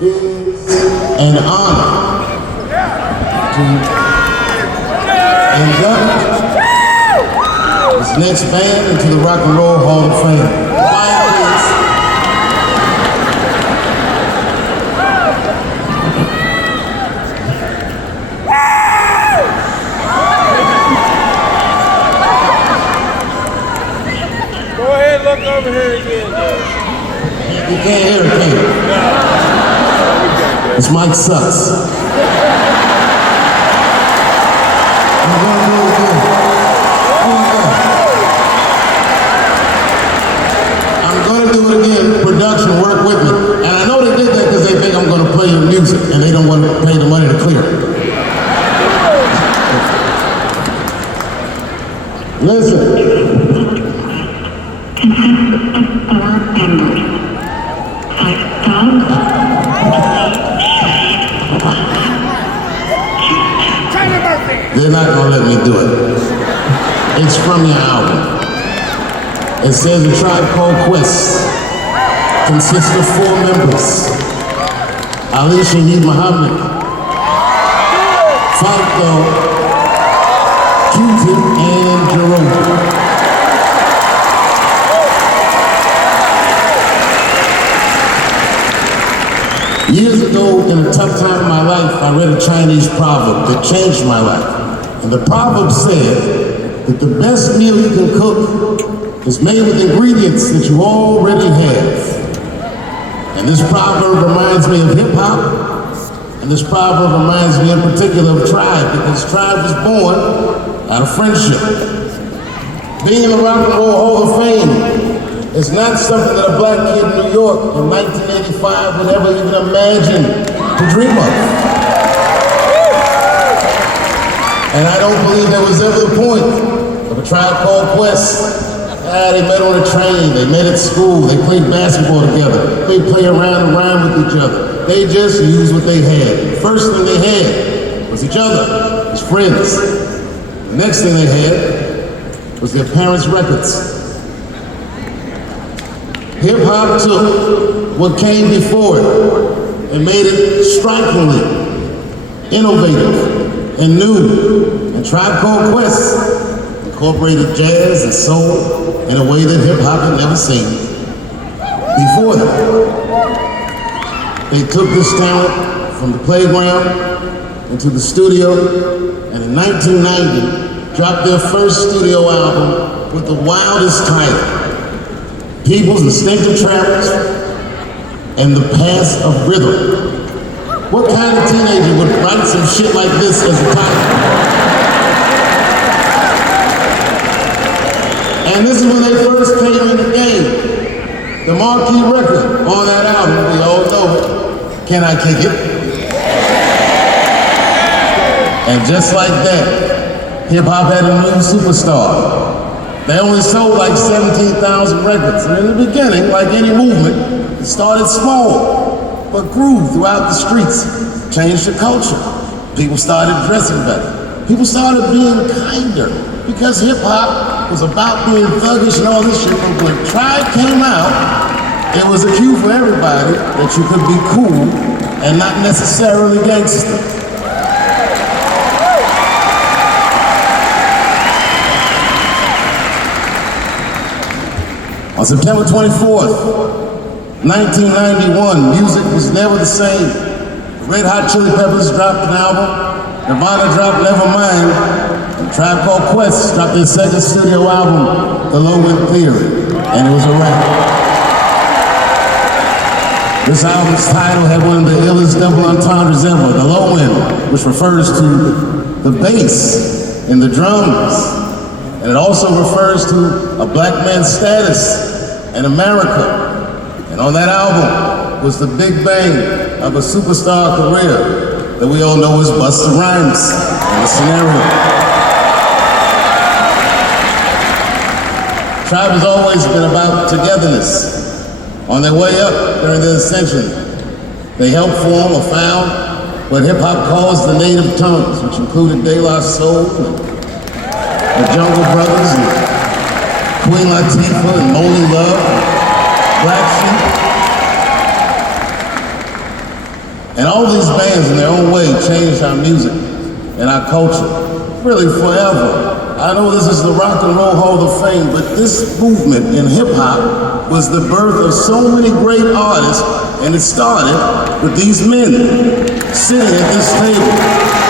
an honor to induct this next band into the Rock and Roll Hall of Fame. Quiet, please. Go ahead, look over here again, Dave. You can't hear it, can you? No. This mic sucks. I'm gonna do it again. I'm gonna do it again. Production, work with me. And I know they did that because they think I'm gonna play your music and they don't want to pay the money to clear it. Listen. They're not gonna let me do it. It's from your album. It says the Tribe Called Quest consists of 4 members: Ali Shaheed Muhammad, Falco, Q-Tip, and Jerome. Years ago, in a tough time in my life, I read a Chinese proverb that changed my life. And the proverb said that the best meal you can cook is made with ingredients that you already have. And this proverb reminds me of hip-hop, and this proverb reminds me in particular of Tribe, because Tribe was born out of friendship. Being in the Rock and Roll Hall of Fame is not something that a black kid in New York in 1985 would ever even imagine to dream of. And I don't believe there was ever the point of a Tribe Called Quest. They met on a train, they met at school, they played basketball together, they played around and rhyme with each other. They just used what they had. The first thing they had was each other, as friends. The next thing they had was their parents' records. Hip-hop took what came before it and made it strikingly innovative and new. And Tribe Called Quest incorporated jazz and soul in a way that hip-hop had never seen before them. They took this talent from the playground into the studio, and in 1990, dropped their first studio album with the wildest title: People's Instinctive Travels and the Path of Rhythm. What kind of teenager would write some shit like this as a title? And this is when they first came in the game. The marquee record on that album, we all know it, Can I Kick It? And just like that, hip-hop had a new superstar. They only sold like 17,000 records. And in the beginning, like any movement, it started small, but grew throughout the streets, changed the culture. People started dressing better. People started being kinder, because hip-hop was about being thuggish and all this shit. But when Tribe came out, it was a cue for everybody that you could be cool and not necessarily gangster. On September 24th, 1991, music was never the same. Red Hot Chili Peppers dropped an album, Nirvana dropped Nevermind, and Tribe Called Quest dropped their second studio album, The Low End Theory, and it was a wrap. This album's title had one of the illest double entendres ever, the low end, which refers to the bass in the drums. And it also refers to a black man's status in America. And on that album was the big bang of a superstar career that we all know as Busta Rhymes and The Scenario. Tribe has always been about togetherness. On their way up during their ascension, they helped form or found what hip-hop calls the native tongues, which included De La Soul, and the Jungle Brothers, and Queen Latifah, and Molly Love, and Black Sheep. And all these bands in their own way changed our music and our culture, really forever. I know this is the Rock and Roll Hall of Fame, but this movement in hip hop was the birth of so many great artists, and it started with these men sitting at this table.